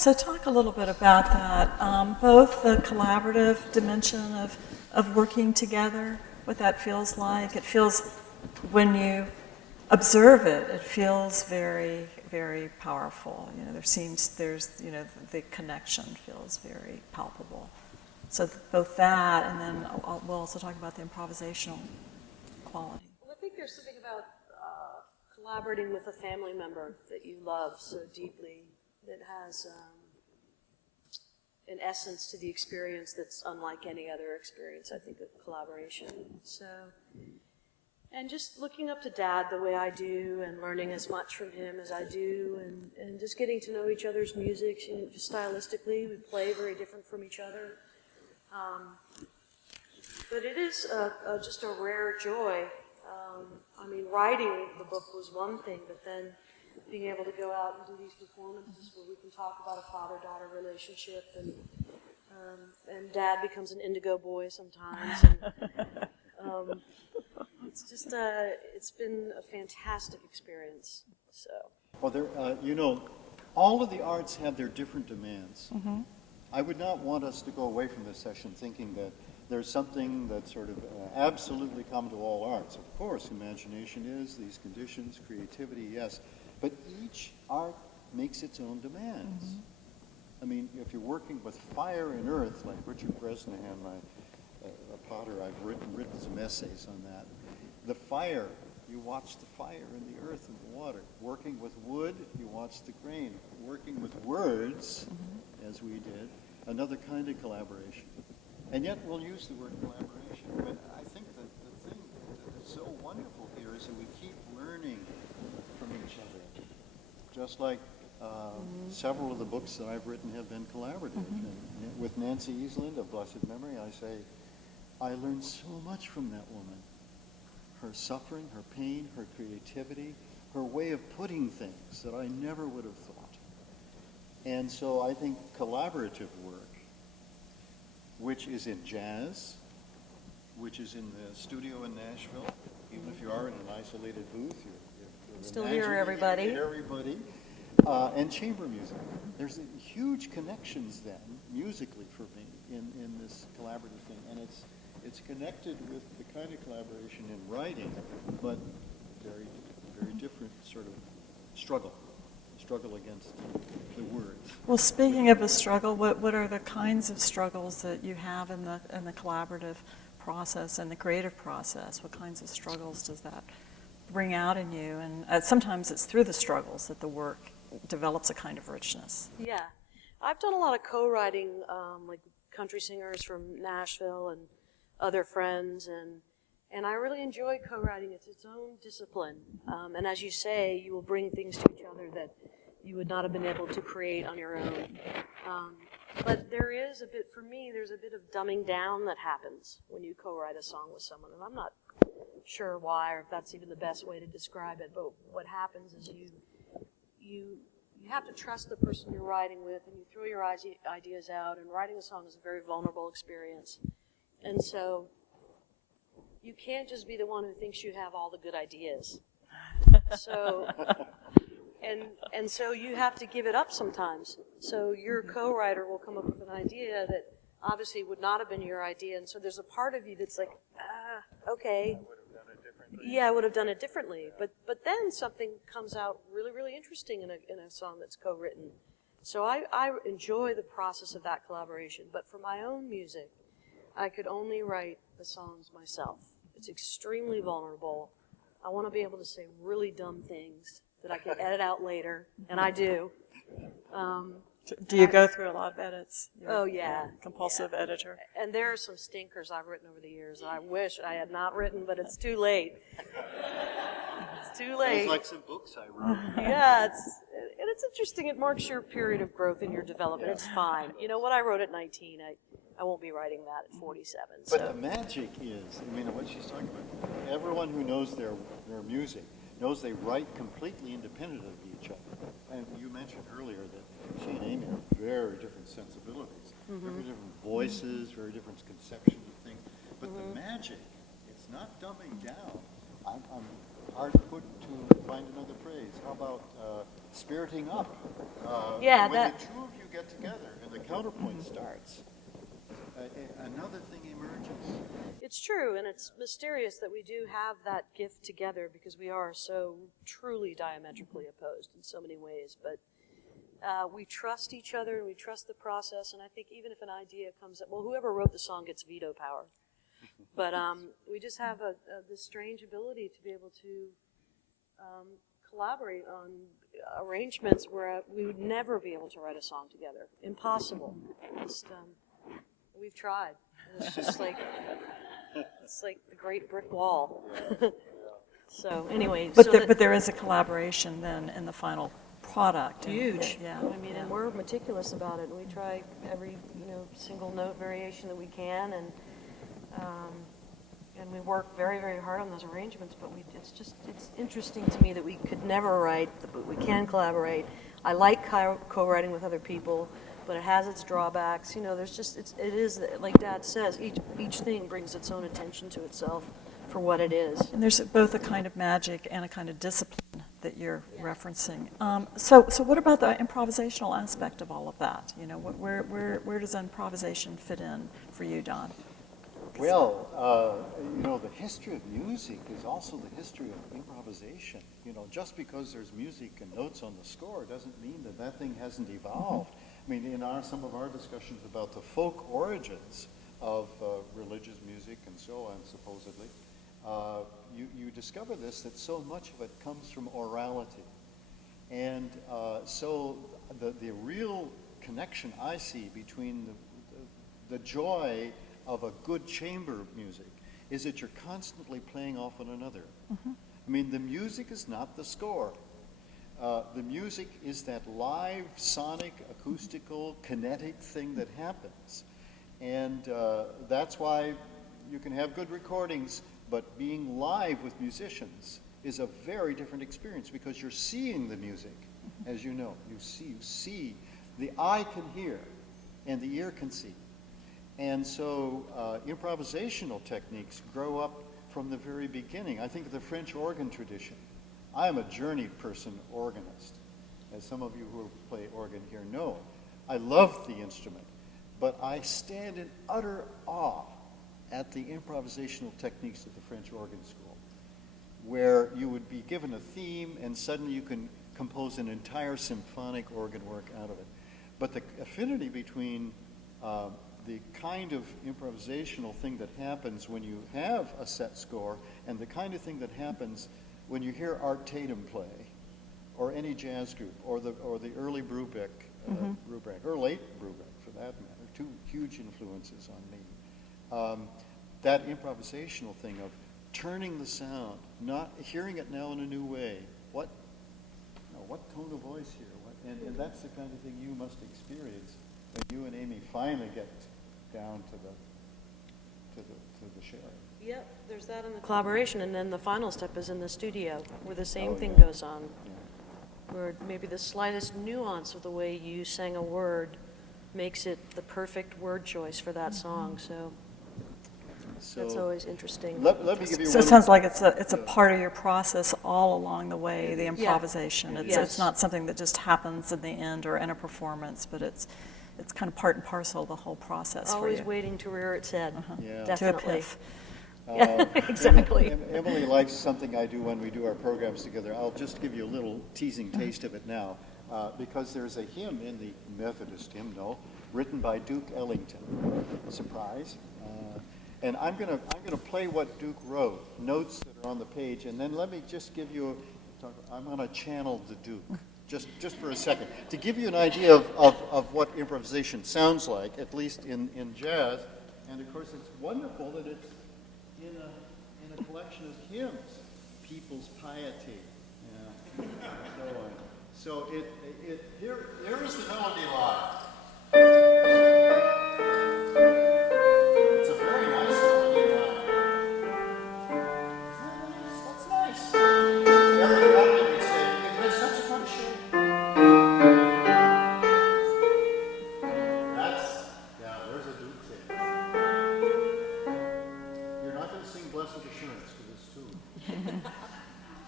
so talk a little bit about that, both the collaborative dimension of working together, what that feels like. It feels, when you observe it, it feels very, very powerful. You know, the connection feels very palpable. So both that, and then we'll also talk about the improvisational quality. Well, I think there's something about collaborating with a family member that you love so deeply that has an essence to the experience that's unlike any other experience, I think, of collaboration. So, and just looking up to Dad the way I do and learning as much from him as I do, and just getting to know each other's music, just stylistically, we play very different from each other. But it is just a rare joy. I mean, writing the book was one thing, but then being able to go out and do these performances where we can talk about a father-daughter relationship, and Dad becomes an indigo boy sometimes. And, it's just it's been a fantastic experience. So. Well, all of the arts have their different demands. Mm-hmm. I would not want us to go away from this session thinking that there's something that's sort of absolutely common to all arts. Of course, imagination is, these conditions, creativity, yes. But each art makes its own demands. Mm-hmm. I mean, if you're working with fire and earth, like Richard Bresnahan, a potter, I've written some essays on that. The fire, you watch the fire in the earth and the water. Working with wood, you watch the grain. Working with words, mm-hmm. as we did, another kind of collaboration. And yet we'll use the word collaboration. But I think that the thing that's so wonderful here is that we keep learning from each other. Just like several of the books that I've written have been collaborative. Mm-hmm. And with Nancy Easland of blessed memory, I say, I learned so much from that woman. Her suffering, her pain, her creativity, her way of putting things that I never would have thought. And so I think collaborative work, which is in jazz, which is in the studio in Nashville, even if you are in an isolated booth, you're still hear everybody. And chamber music. There's huge connections then, musically for me, in this collaborative thing. And it's connected with the kind of collaboration in writing, but very, very different sort of struggle against the words. Well, speaking of a struggle, what are the kinds of struggles that you have in the collaborative process and the creative process? What kinds of struggles does that bring out in you? And sometimes it's through the struggles that the work develops a kind of richness. Yeah. I've done a lot of co-writing, like country singers from Nashville and other friends, and I really enjoy co-writing. It's its own discipline. And as you say, you will bring things to each other that you would not have been able to create on your own. But there is a bit, for me, there's a bit of dumbing down that happens when you co-write a song with someone. And I'm not sure why or if that's even the best way to describe it, but what happens is you have to trust the person you're writing with, and you throw your ideas out, and writing a song is a very vulnerable experience. And so you can't just be the one who thinks you have all the good ideas. So, and so you have to give it up sometimes. So your co-writer will come up with an idea that obviously would not have been your idea, and so there's a part of you that's like, okay. Yeah, I would have done it differently. But then something comes out really, really interesting in a song that's co-written. So I enjoy the process of that collaboration. But for my own music, I could only write the songs myself. It's extremely vulnerable. I want to be able to say really dumb things that I can edit out later, and I do. Do you go through a lot of edits? Oh, yeah. Compulsive editor. And there are some stinkers I've written over the years that I wish I had not written, but it's too late. It's too late. Sounds like some books I wrote. Yeah, it's interesting. It marks your period of growth in your development. Yeah. It's fine. You know, what I wrote at 19, I won't be writing that at 47. But the magic is, I mean, what she's talking about, everyone who knows their music knows they write completely independent of each other. And you mentioned earlier that she and Amy have very different sensibilities, very different voices, very different conceptions of things. But the magic, it's not dumbing down. hard put to find another phrase. How about spiriting up? Yeah, when that- the two of you get together and the counterpoint starts, another thing emerges. It's true, and it's mysterious that we do have that gift together because we are so truly diametrically opposed in so many ways. But we trust each other and we trust the process, and I think even if an idea comes up, well, whoever wrote the song gets veto power. But we just have this strange ability to be able to collaborate on arrangements where we would never be able to write a song together. Impossible. Just, we've tried. It's just like it's like the Great Brick Wall. So anyway, But there is a collaboration then in the final product. and- huge. Yeah. I mean, and we're meticulous about it. We try every single note variation that we can, and we work very, very hard on those arrangements. But it's interesting to me that we could never write, but we can collaborate. I like co-writing with other people, but it has its drawbacks. There's just it is like Dad says. Each thing brings its own attention to itself for what it is. And there's both a kind of magic and a kind of discipline that you're referencing. So what about the improvisational aspect of all of that? Where does improvisation fit in for you, Don? Well, the history of music is also the history of improvisation. Just because there's music and notes on the score doesn't mean that thing hasn't evolved. I mean, in some of our discussions about the folk origins of religious music and so on, supposedly, you discover that so much of it comes from orality. And so the real connection I see between the joy of a good chamber music is that you're constantly playing off one another. Mm-hmm. I mean, the music is not the score. The music is that live, sonic, acoustical, kinetic thing that happens. And that's why you can have good recordings, but being live with musicians is a very different experience because you're seeing the music, as you know. You see, the eye can hear and the ear can see. And so improvisational techniques grow up from the very beginning. I think of the French organ tradition. I am a journeyed person organist, as some of you who play organ here know. I love the instrument, but I stand in utter awe at the improvisational techniques of the French organ school, where you would be given a theme and suddenly you can compose an entire symphonic organ work out of it. But the affinity between the kind of improvisational thing that happens when you have a set score and the kind of thing that happens when you hear Art Tatum play, or any jazz group, or the early Brubeck, or late Brubeck for that matter, two huge influences on me. That improvisational thing of turning the sound, not hearing it now in a new way. What tone of voice here? And that's the kind of thing you must experience when you and Amy finally get down to the sharing. Yep, there's that in the collaboration, and then the final step is in the studio, where the same thing yeah. goes on, where maybe the slightest nuance of the way you sang a word makes it the perfect word choice for that song. So that's always interesting. Let me give you So one. it sounds like it's a part of your process all along the way, the improvisation. Yes. It's not something that just happens in the end or in a performance, but it's kind of part and parcel of the whole process Always for you. waiting to rear its head. Yeah. To a Definitely. piff. Yeah, exactly. Emily likes something I do when we do our programs together. I'll just give you a little teasing taste of it now, because there's a hymn in the Methodist hymnal written by Duke Ellington. Surprise. And I'm gonna play what Duke wrote, notes that are on the page, and then let me just give you I'm gonna channel the Duke. Just for a second, to give you an idea of what improvisation sounds like, at least in jazz. And of course, it's wonderful that it's in a collection of hymns, people's piety, and so on. So here is the melody line. It's a very nice melody line. That's nice. Every family would say, it has such a fun shape. There's a Duke thing. You're not going to sing Blessed Assurance for this too.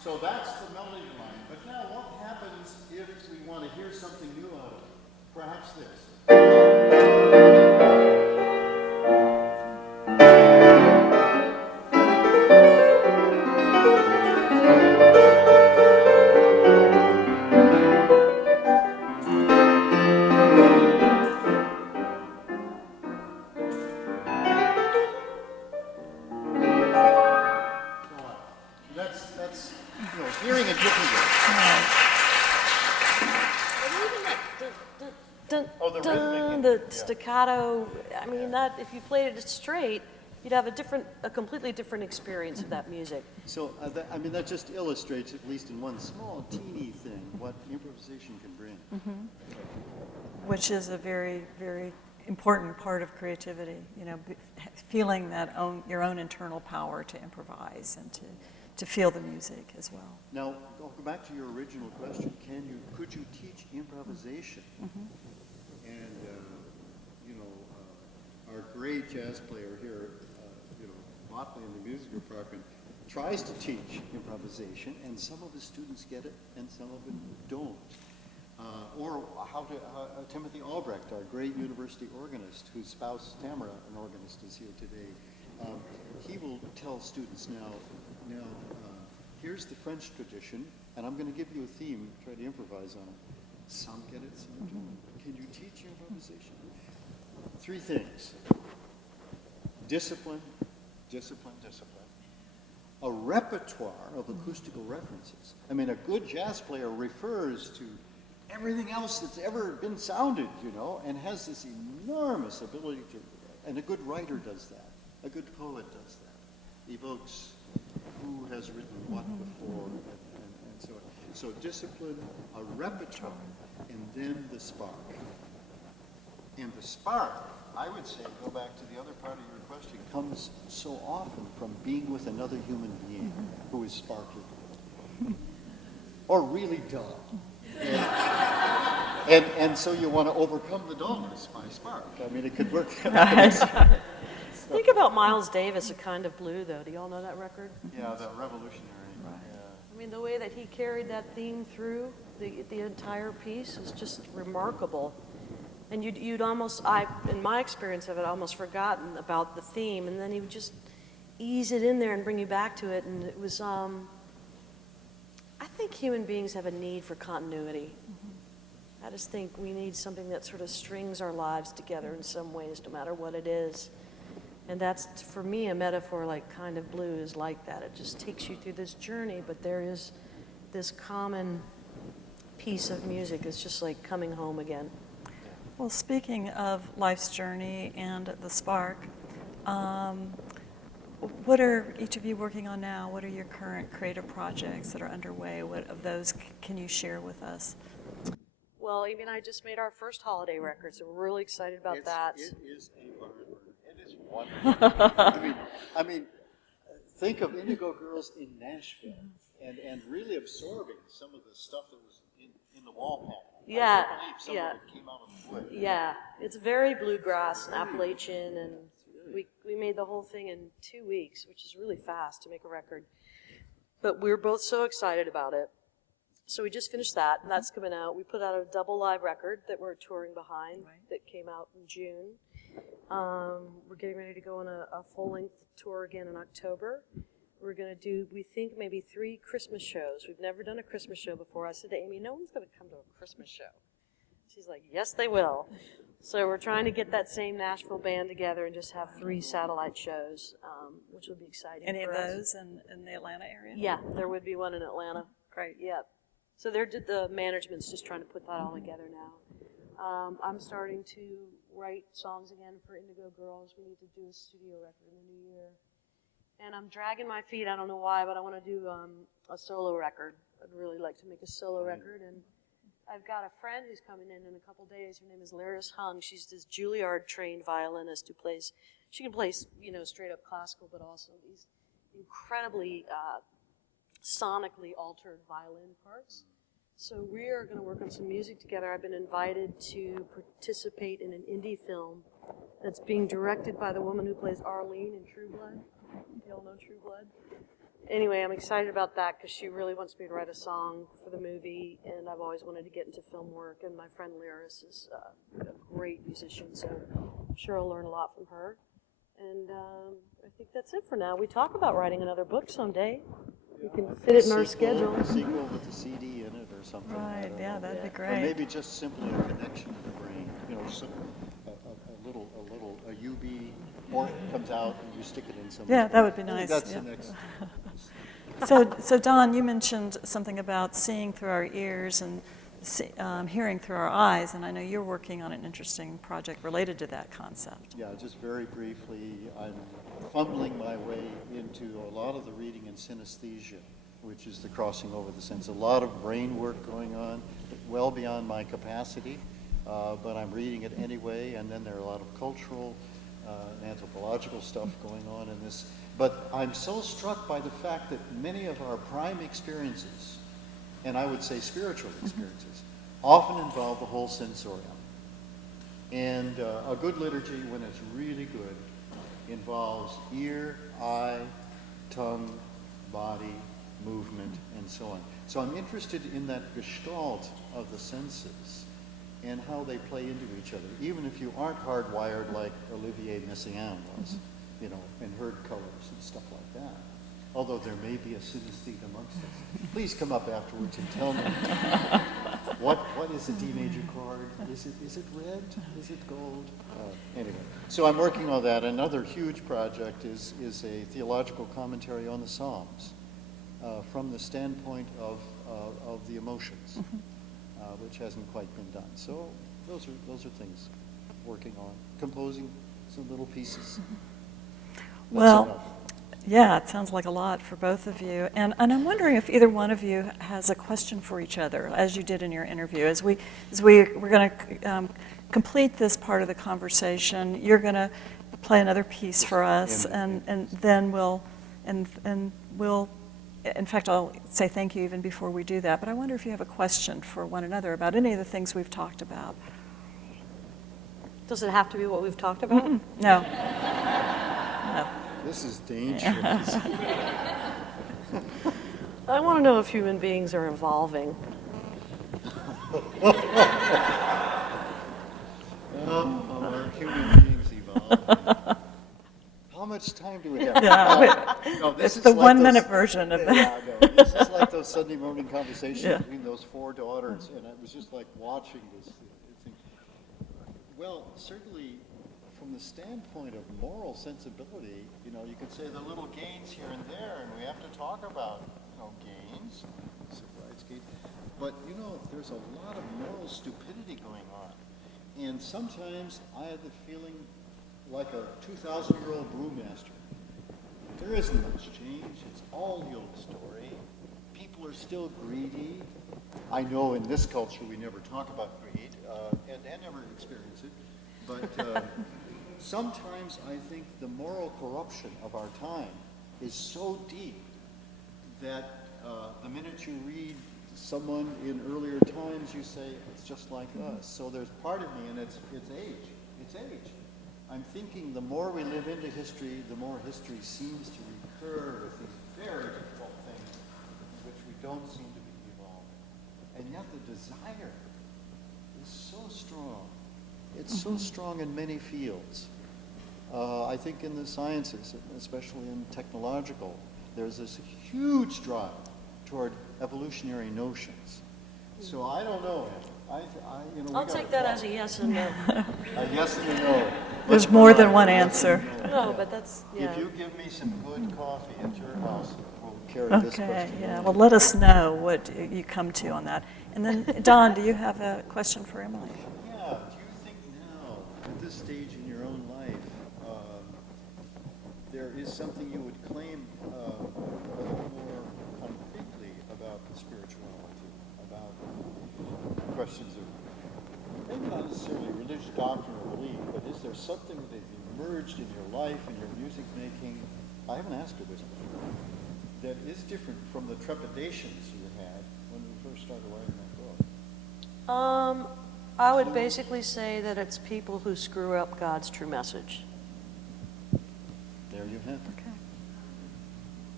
So that's the melody line. But now what happens if we want to hear something new out of it? Perhaps this. That's hearing it differently. And even that dun, Oh, the dun, rhythmic, the yeah. staccato. I mean, that if you played it straight, you'd have a completely different experience of that music. So, that just illustrates, at least in one small, teeny thing, what improvisation can bring. Which is a very, very important part of creativity, feeling your own internal power to improvise and to feel the music as well. Now, I'll go back to your original question. Could you teach improvisation? And, our great jazz player here, Motley in the music department, tries to teach improvisation, and some of his students get it, and some of them don't. Timothy Albrecht, our great university organist, whose spouse Tamara, an organist, is here today. He will tell students now, here's the French tradition, and I'm going to give you a theme, try to improvise on it. Some get it, some don't. Can you teach improvisation? 3 things. Discipline, discipline, discipline. A repertoire of acoustical references. I mean, a good jazz player refers to everything else that's ever been sounded, and has this enormous ability to, and a good writer does that. A good poet does that. Evokes who has written what before, and so on. So discipline, a repertoire, and then the spark. And the spark, I would say, go back to the other part of your question, comes so often from being with another human being who is sparky. Or really dull. And so you want to overcome the dullness by spark. I mean, it could work. Think about Miles Davis, A Kind of Blue, though. Do you all know that record? Yeah, the revolutionary. Right. Yeah. I mean, the way that he carried that theme through the entire piece is just remarkable. And you'd almost, in my experience of it, almost forgotten about the theme, and then he would just ease it in there and bring you back to it. And it was, I think human beings have a need for continuity. I just think we need something that sort of strings our lives together in some ways, no matter what it is. And that's, for me, a metaphor like Kind of Blue is like that. It just takes you through this journey, but there is this common piece of music. It's just like coming home again. Well, speaking of life's journey and the spark, what are each of you working on now? What are your current creative projects that are underway? What of those can you share with us? Well, Amy and I just made our first holiday record, so we're really excited about that. It is a barn burner. It is wonderful. I mean, think of Indigo Girls in Nashville and really absorbing some of the stuff that was in the wall panel. Yeah, I can't believe some of it came out of the wood. Yeah, it's very bluegrass and Appalachian, and we made the whole thing in 2 weeks, which is really fast to make a record. But we were both so excited about it. So we just finished that, and that's coming out. We put out a double live record that we're touring behind that came out in June. We're getting ready to go on a full-length tour again in October. We're going to do, we think, maybe 3 Christmas shows. We've never done a Christmas show before. I said to Amy, no one's going to come to a Christmas show. She's like, yes, they will. So we're trying to get that same Nashville band together and just have 3 satellite shows, which will be exciting. Any of for us. those in the Atlanta area? Yeah, there would be one in Atlanta. Great. Yep. So the management's just trying to put that all together now. I'm starting to write songs again for Indigo Girls. We need to do a studio record in the new year. And I'm dragging my feet, I don't know why, but I want to do a solo record. I'd really like to make a solo record. And I've got a friend who's coming in a couple days. Her name is Saliers. She's this Juilliard-trained violinist who plays, she can play, straight-up classical, but also these incredibly sonically altered violin parts. So we are going to work on some music together. I've been invited to participate in an indie film that's being directed by the woman who plays Arlene in True Blood. You all know True Blood? anyway, I'm excited about that because she really wants me to write a song for the movie, and I've always wanted to get into film work. And my friend Lyris is a great musician, so I'm sure I'll learn a lot from her. And I think that's it for now. We talk about writing another book someday. We can fit it in our schedule. A sequel with a CD in it or something. Right, yeah, that'd be Or great. maybe just simply a connection to the brain. You know, a UB port comes out and you stick it in something. Yeah, that would be I think nice, That's yeah. the next. So Don, you mentioned something about seeing through our ears and hearing through our eyes, and I know you're working on an interesting project related to that concept. Yeah, just very briefly, I'm fumbling my way into a lot of the reading in synesthesia, which is the crossing over the sense. A lot of brain work going on, well beyond my capacity, but I'm reading it anyway, and then there are a lot of cultural, anthropological stuff going on in this. But I'm so struck by the fact that many of our prime experiences, and I would say spiritual experiences, often involve the whole sensorium. And a good liturgy, when it's really good, involves ear, eye, tongue, body, movement, and so on. So I'm interested in that gestalt of the senses and how they play into each other, even if you aren't hardwired like Olivier Messiaen was, you know, and heard colors and stuff like that. Although there may be a synesthete amongst us. Please come up afterwards and tell me what is a D major chord? Is it red? Is it gold? Anyway, so I'm working on that. Another huge project is a theological commentary on the Psalms from the standpoint of the emotions, which hasn't quite been done. So those are things working on, composing some little pieces. Well, enough. yeah, it sounds like a lot for both of you. And I'm wondering if either one of you has a question for each other, as you did in your interview. We're going to complete this part of the conversation, you're going to play another piece for us, and then we'll, in fact, I'll say thank you even before we do that. But I wonder if you have a question for one another about any of the things we've talked about. Does it have to be what we've talked about? No. No. This is dangerous. I want to know if human beings are evolving. Are human beings evolving? How much time do we have? Yeah, No, this it's is the like 1 minute those- version of Yeah, that. I know. This is like those Sunday morning conversations Yeah. between those four daughters, and I was just like watching this thing. Well, certainly from the standpoint of moral sensibility, you know, you could say the little gains here and there, and we have to talk about, you know, gains, civil rights gains. But, you know, there's a lot of moral stupidity going on. And sometimes I have the feeling like a 2,000-year-old brewmaster. There isn't much change. It's all the old story. People are still greedy. I know in this culture we never talk about greed and never experience it. But sometimes I think the moral corruption of our time is so deep that the minute you read someone in earlier times, you say, it's just like us. So there's part of me, and it's age. It's age. I'm thinking the more we live into history, the more history seems to recur with these very difficult things which we don't seem to be evolving. And yet the desire is so strong. It's so strong in many fields. I think in the sciences, especially in technological, there's this huge drive toward evolutionary notions. So I don't know. You know, I'll take that as a yes and no. a yes and a no. There's more than one answer. No, but that's, yeah. If you give me some good coffee at your house, we'll carry this Okay, question. yeah. on. Well, let us know what you come to on that. And then, Don, do you have a question for Emily? Yeah, do you think now, at this stage in your own life, there is something you would claim a little more concretely about the spirituality, about questions of, maybe not necessarily religious doctrine or belief, but is there something that has emerged in your life, in your music making, I haven't asked her this before, that is different from the trepidations you had when you first started writing that book? I would basically say that it's people who screw up God's true message. There you have it. Okay.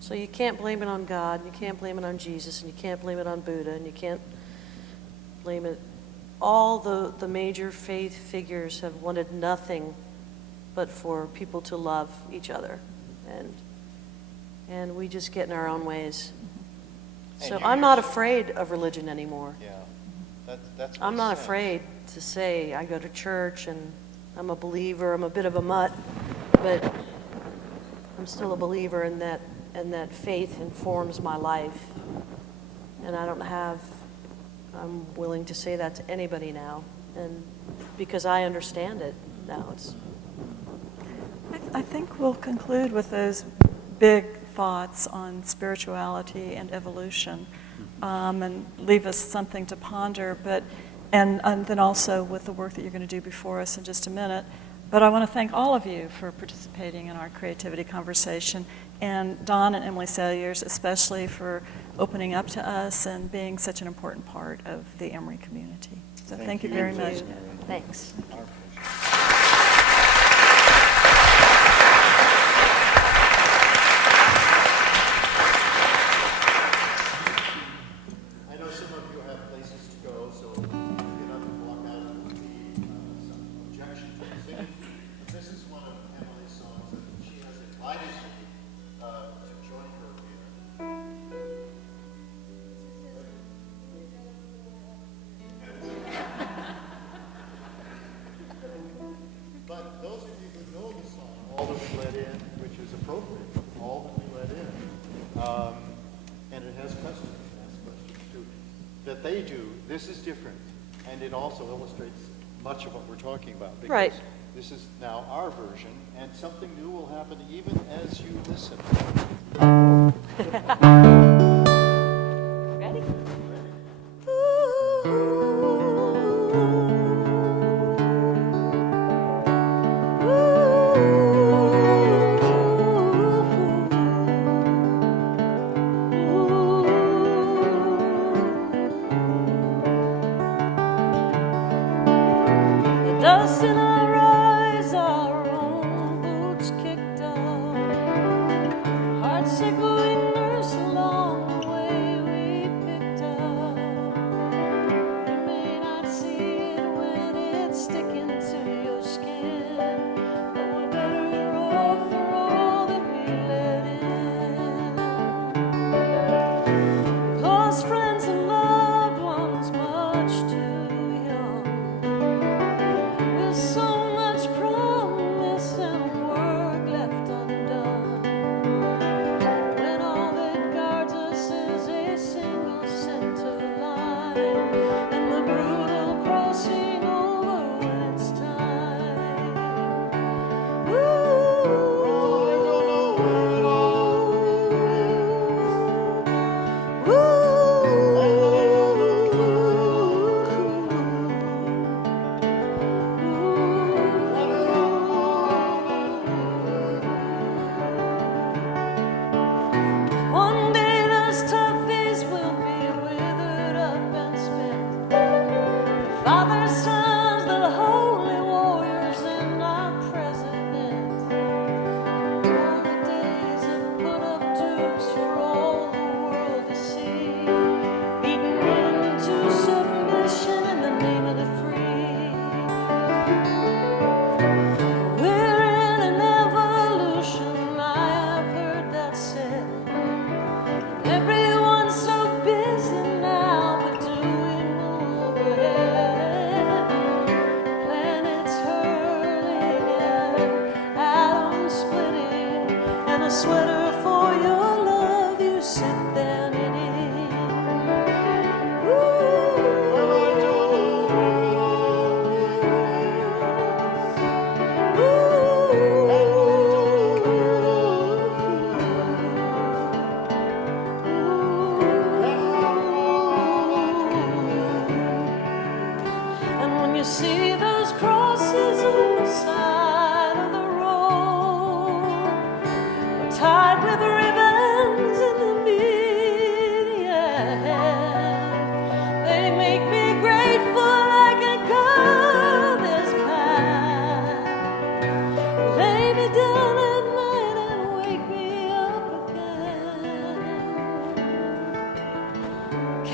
So you can't blame it on God, and you can't blame it on Jesus, and you can't blame it on Buddha, and you can't blame it. All the major faith figures have wanted nothing but for people to love each other. And we just get in our own ways. So I'm not afraid of religion anymore. Yeah, that's. I'm not afraid to say I go to church and I'm a believer. I'm a bit of a mutt, but I'm still a believer in that faith informs my life. And I'm willing to say that to anybody now, and because I understand it now. I think we'll conclude with those big thoughts on spirituality and evolution, and leave us something to ponder, and then also with the work that you're going to do before us in just a minute. But I want to thank all of you for participating in our creativity conversation, and Don and Emily Saliers especially for opening up to us and being such an important part of the Emory community. So thank you very much. Thanks. I know some of you have places to go, so get up and walk out. There will be some objection to singing. This is one of Emily's songs that she has invited me to join her in. But those of you who know the song, All That We Let In, which is appropriate, All That We Let In, and it has questions, too, that they do. This is different, and it also illustrates much of what we're talking about. Because Right. This is now our version, and something new will happen even as you listen. Ready? The dust in our eyes, our own boots kicked off, heartsick lingers along the way we picked up. You may not see it when it's sticking to your skin, but we're better off for all that we let in. Close friends and loved ones much too young, with so much promise and work left undone, when all that guards us is a single center line, and the brutal crossing over when it's time. One day those toughies will be withered up and spent. Father, sons, the holy warriors, and our president. All the days of put-up dukes for all the world to see, beaten into submission in the name of the free. We're in an evolution, I have heard that said. Everyone's so busy now, but do we move ahead? Planets hurling and atoms splitting, and a sweater for your love, you sit there knitting. And when you see those crosses on the side of the road, tied with ribbons in the middle.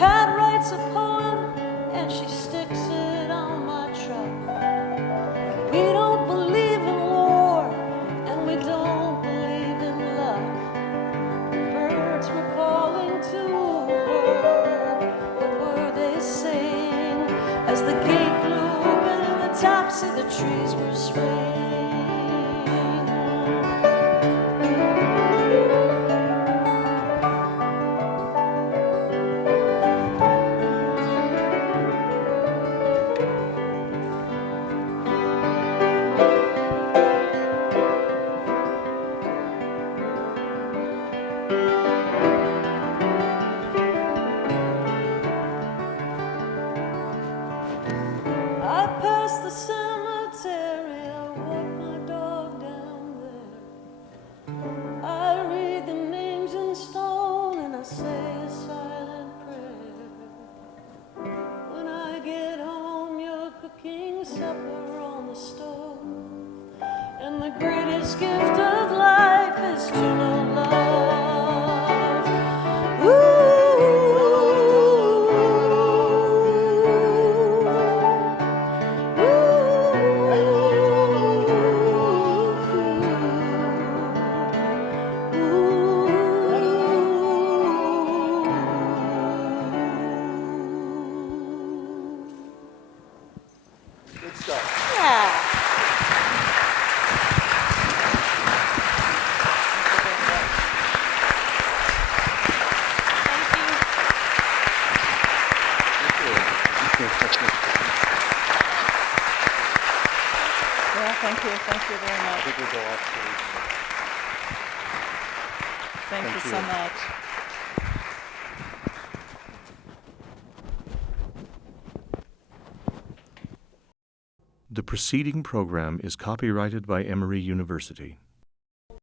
cat writes a poem and she sticks it on my truck. We don't believe in war and we don't believe in luck. Birds were calling to her. What were they saying? As the gate blew open and the tops of the trees were swaying. I passed the cemetery, I walk my dog down there. I read the names in stone and I say a silent prayer. When I get home, you're cooking supper on the stove. And the greatest gift of life is to know love. Ooh. Good stuff. Yeah, thank you. Thank you very I much. think we'll go off stage. Thank you Thank so you. much. The preceding program is copyrighted by Emory University.